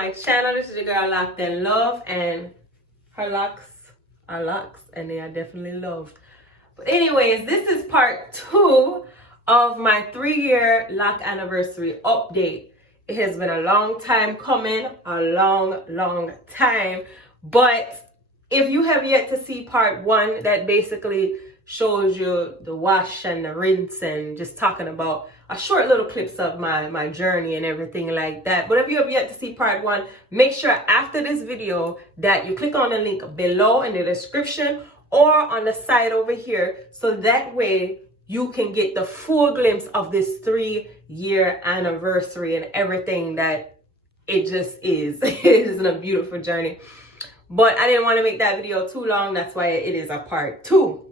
my channel. This is your girl Locked and Love, and her locks are locks and they are definitely loved. But anyways, this is part 2 of my 3-year lock anniversary update. It has been a long time coming, a long time. But if you have yet to see part 1, that basically shows you the wash and the rinse and just talking about a short little clips of my journey and everything like that. But if you have yet to see part 1, make sure after this video that you click on the link below in the description or on the side over here, so that way you can get the full glimpse of this 3-year anniversary and everything that it just is. It is a beautiful journey. But I didn't want to make that video too long. That's why it is a part 2.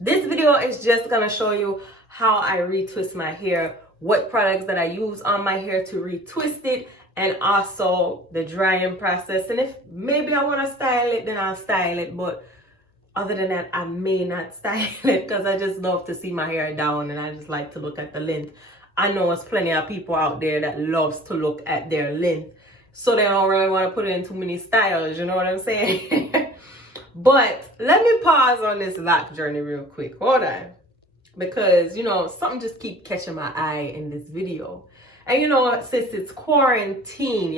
This video is just going to show you how I retwist my hair, what products that I use on my hair to retwist it, and also the drying process. And if maybe I want to style it, then I'll style it. But other than that, I may not style it because I just love to see my hair down and I just like to look at the length. I know there's plenty of people out there that loves to look at their length, so they don't really want to put it in too many styles, you know what I'm saying? But let me pause on this lock journey real quick. Hold on. Because, you know, something just keep catching my eye in this video. And you know what, since it's quarantine,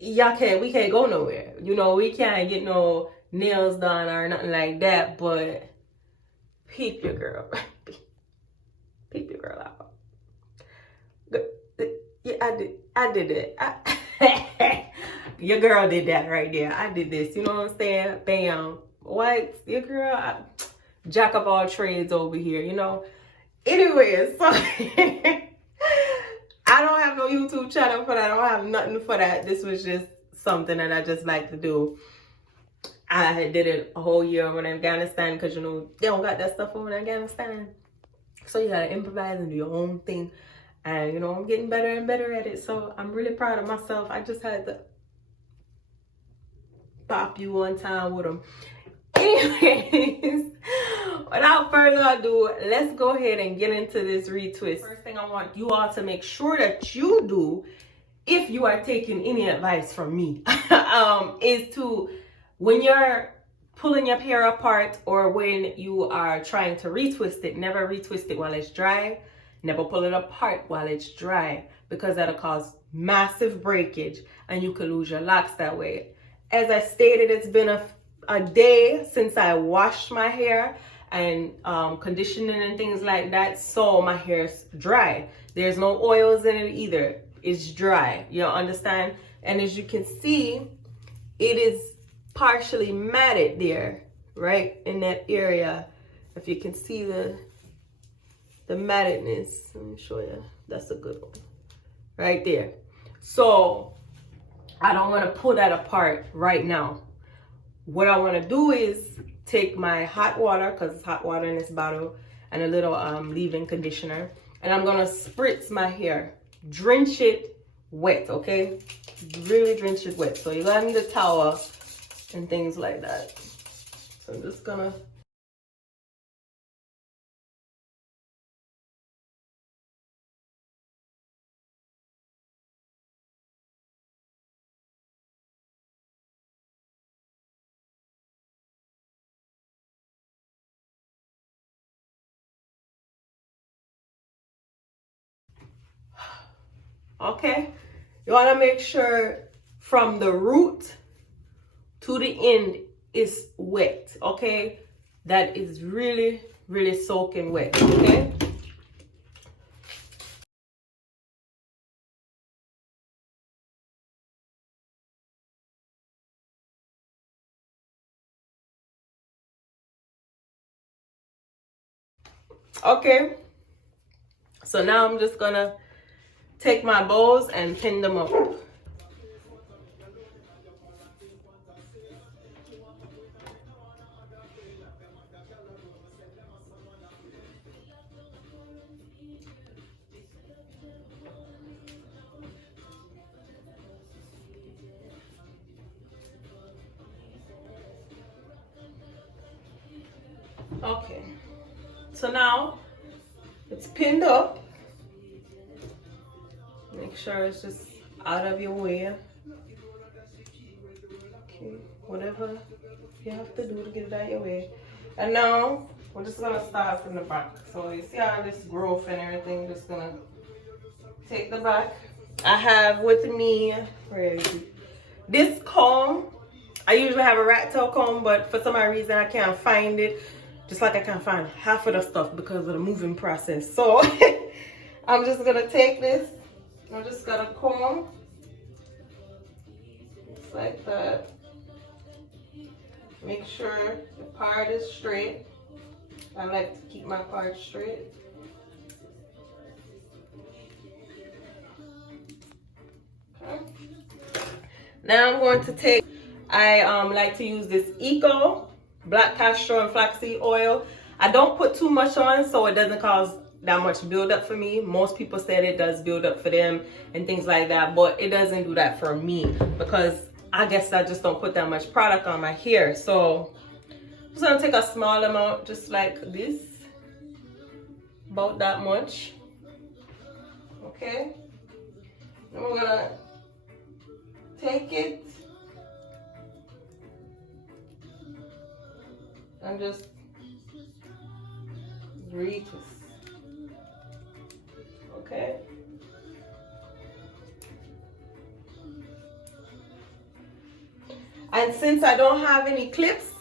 we can't go nowhere. You know, we can't get no nails done or nothing like that, but peep your girl. Peep your girl out. Yeah, I did it. Your girl did that right there. I did this, you know what I'm saying? Bam. What? Your girl, jack of all trades over here, you know? Anyways, so I don't have no YouTube channel for that. I don't have nothing for that. This was just something that I just like to do. I did it a whole year over in Afghanistan because, you know, they don't got that stuff over in Afghanistan. So you gotta improvise and do your own thing. And, you know, I'm getting better and better at it. So I'm really proud of myself. I just had to pop you one time with them. Anyways, without further ado, let's go ahead and get into this retwist. First thing I want you all to make sure that you do, if you are taking any advice from me, is to, when you're pulling your hair apart or when you are trying to retwist it, never retwist it while it's dry. Never pull it apart while it's dry, because that'll cause massive breakage and you could lose your locks that way. As I stated, it's been a day since I washed my hair and conditioning and things like that, so my hair's dry. There's no oils in it either. It's dry, you understand? And as you can see, it is partially matted there, right in that area. If you can see the mattedness, let me show you. That's a good one right there. So I don't want to pull that apart right now. What I want to do is take my hot water, because it's hot water in this bottle, and a little leave-in conditioner, and I'm gonna spritz my hair, drench it wet, okay? Really drench it wet. So you're gonna need a towel and things like that. So I'm just gonna okay, you want to make sure from the root to the end is wet, okay? That is really soaking wet, okay? Okay, so now I'm just gonna take my bows and pin them up. Okay, so now it's pinned up. Make sure it's just out of your way. Okay, whatever you have to do to get it out of your way. And now we're just gonna start from the back. So you see how this growth and everything, just gonna take the back. I have with me, where is it? This comb. I usually have a rat tail comb, but for some odd reason I can't find it. Just like I can't find half of the stuff because of the moving process. So I'm just gonna take this. I'm just gonna comb. Just like that. Make sure the part is straight. I like to keep my part straight. Okay. Now I'm going to take, I like to use this Eco black castor and flaxseed oil. I don't put too much on so it doesn't cause that much buildup for me. Most people said it does build up for them and things like that, but it doesn't do that for me because I guess I just don't put that much product on my hair. So I'm just gonna take a small amount, just like this, about that much. Okay, then we're gonna take it and just retwist. Okay. And since I don't have any clips,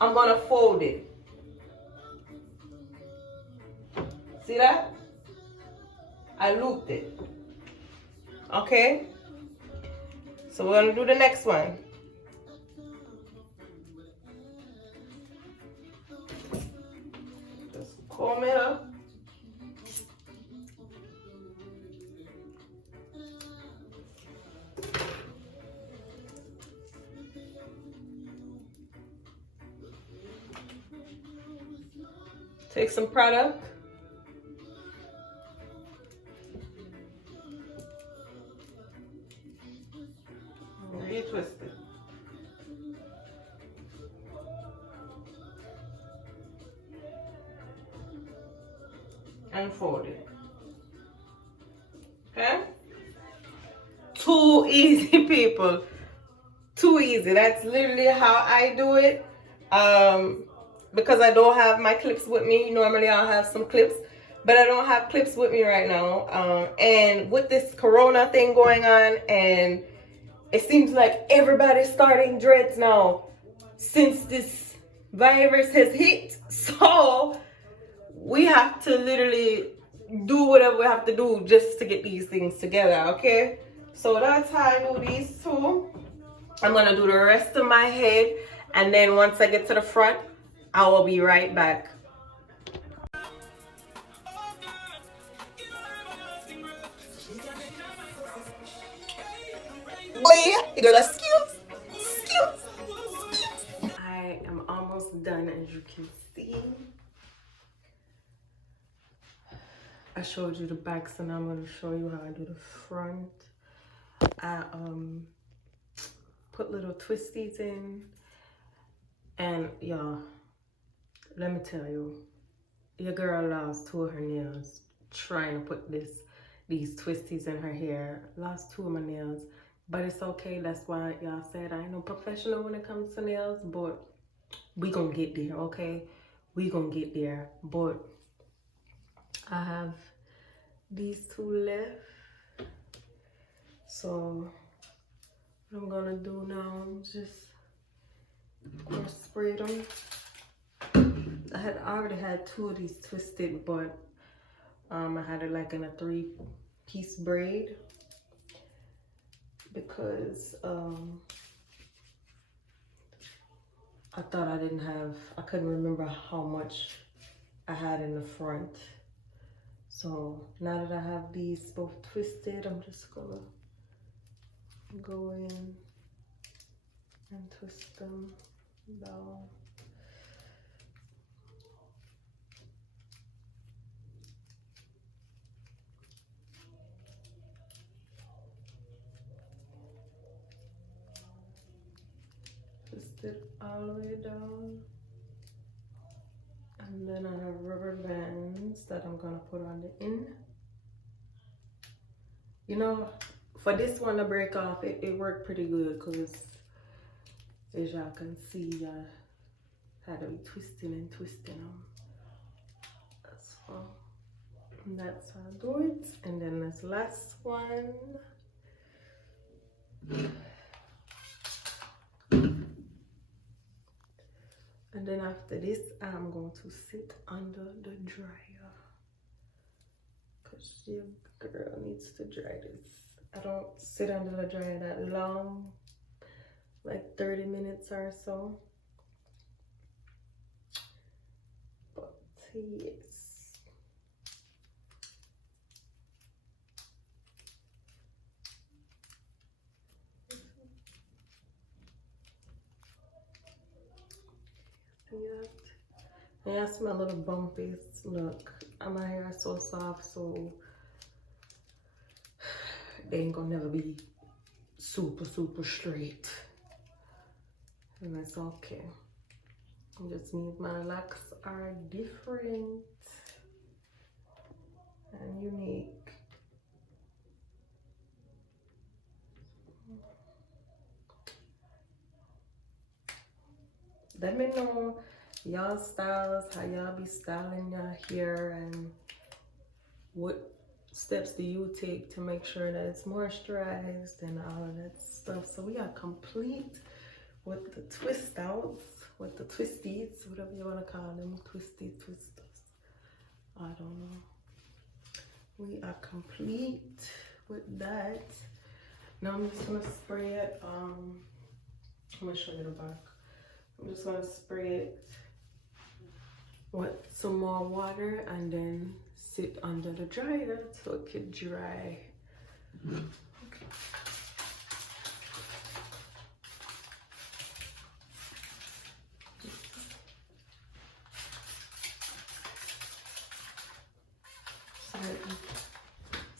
I'm gonna fold it. See that? I looped it. Okay? So we're gonna do the next one. Just comb it up. Take some product. Retwist it. And fold it. Okay? Too easy, people. Too easy. That's literally how I do it. Because I don't have my clips with me. Normally I'll have some clips, but I don't have clips with me right now. And with this corona thing going on, and it seems like everybody's starting dreads now since this virus has hit. So we have to literally do whatever we have to do just to get these things together, okay? So that's how I do these two. I'm gonna do the rest of my head, and then once I get to the front, I will be right back. I am almost done, as you can see. I showed you the back, so now I'm going to show you how I do the front. I put little twisties in, and y'all, let me tell you, your girl lost 2 of her nails trying to put these twisties in her hair. Lost 2 of my nails, but it's okay. That's why y'all said I ain't no professional when it comes to nails, but we gonna get there, okay? We gonna get there. But I have these 2 left. So what I'm gonna do now is just, of course, spray them. I already had 2 of these twisted, but I had it like in a 3-piece braid because I thought I couldn't remember how much I had in the front. So now that I have these both twisted, I'm just gonna go in and twist them down. Twist it all the way down. And then I have rubber bands that I'm gonna put on the end. You know, For this one to break off, it worked pretty good because as y'all can see, I had to be twisting and twisting them. So that's how I do it. And then this last one. And then after this, I'm going to sit under the dryer. Because your girl needs to dry this. I don't sit under the dryer that long, like 30 minutes or so. But yes. Yeah, I smell a little bumpy. Look, my hair is so soft, so they ain't gonna never be super straight. And that's okay. It just means my locks are different and unique. Let me know y'all styles, how y'all be styling your hair, and what steps do you take to make sure that it's moisturized and all of that stuff. So we are complete with the twist outs, with the twisties, whatever you want to call them, twisty twisters. I don't know. We are complete with that. Now I'm just gonna spray it. I'm gonna show you the back. I'm just gonna spray it with some more water and then sit under the dryer so it could dry. Okay.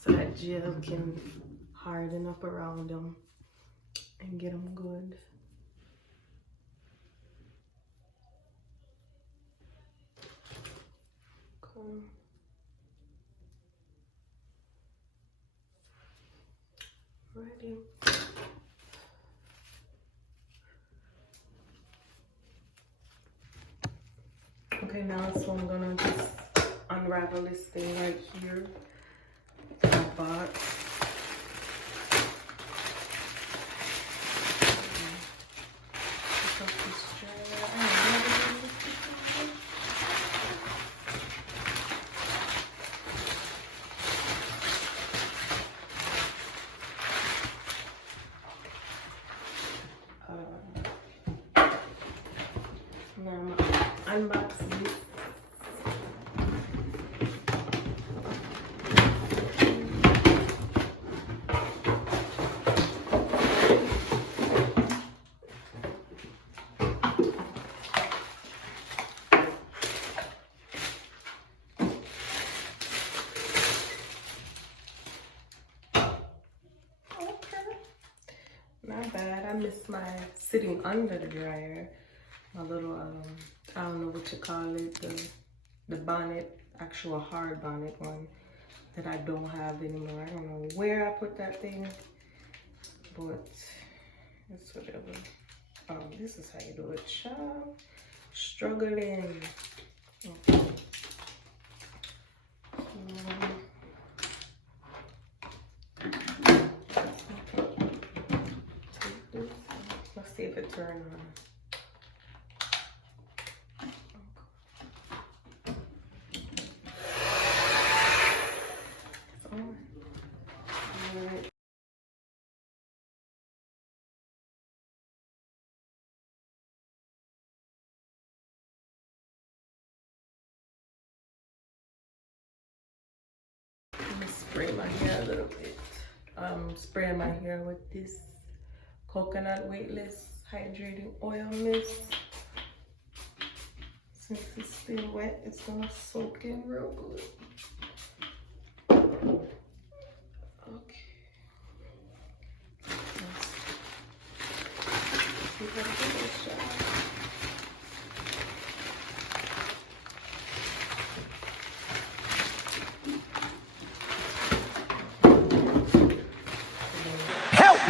So that gel can harden up around them and get them good. Ready. Okay, now so I'm gonna just unravel this thing right here. My box. Unbox this. Not bad. I miss my sitting under the dryer. My little I don't know what you call it, the bonnet, actual hard bonnet one that I don't have anymore. I don't know where I put that thing, but it's whatever. This is how you do it, child. Struggling. Okay. Let's see if it turns on. Spray my hair a little bit. Spraying my hair with this coconut weightless hydrating oil mist. Since it's still wet, it's gonna soak in real good. Okay. Let's see if I can get a shot.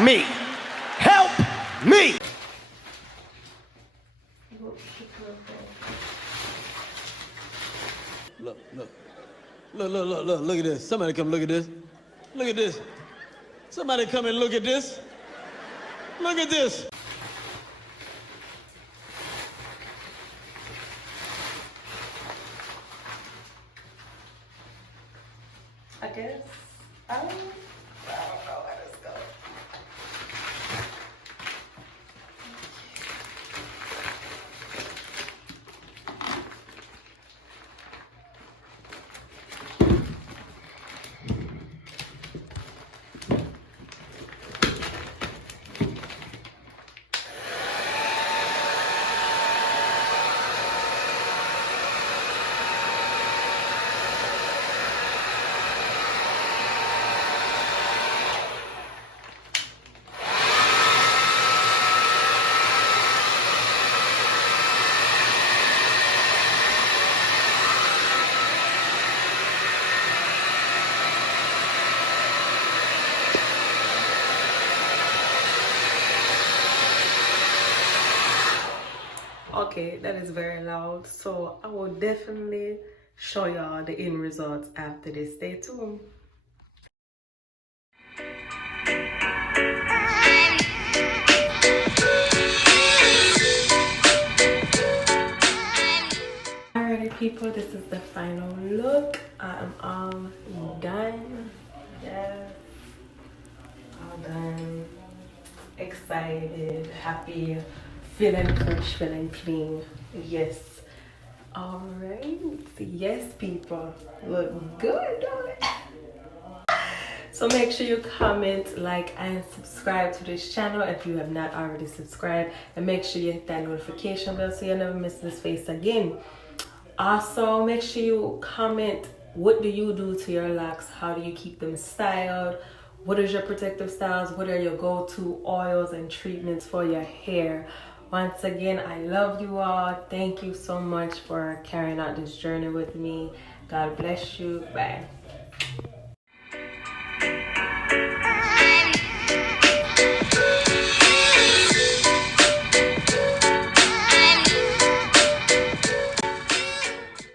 me. Help me. Look at this. Somebody come look at this. Look at this. Somebody come and look at this. Look at this. I guess. I don't know where this goes. Okay, that is very loud, so I will definitely show y'all the end results after this. Stay tuned. Alrighty people, this is the final look. I'm all done. Yes, all done. Excited, happy, feeling fresh, feeling clean. Yes. All right. Yes, people, look good, don't it? So make sure you comment, like, and subscribe to this channel if you have not already subscribed, and make sure you hit that notification bell so you never miss this face again. Also, make sure you comment, what do you do to your locks? How do you keep them styled? What is your protective styles? What are your go-to oils and treatments for your hair? Once again, I love you all. Thank you so much for carrying out this journey with me. God bless you. Bye.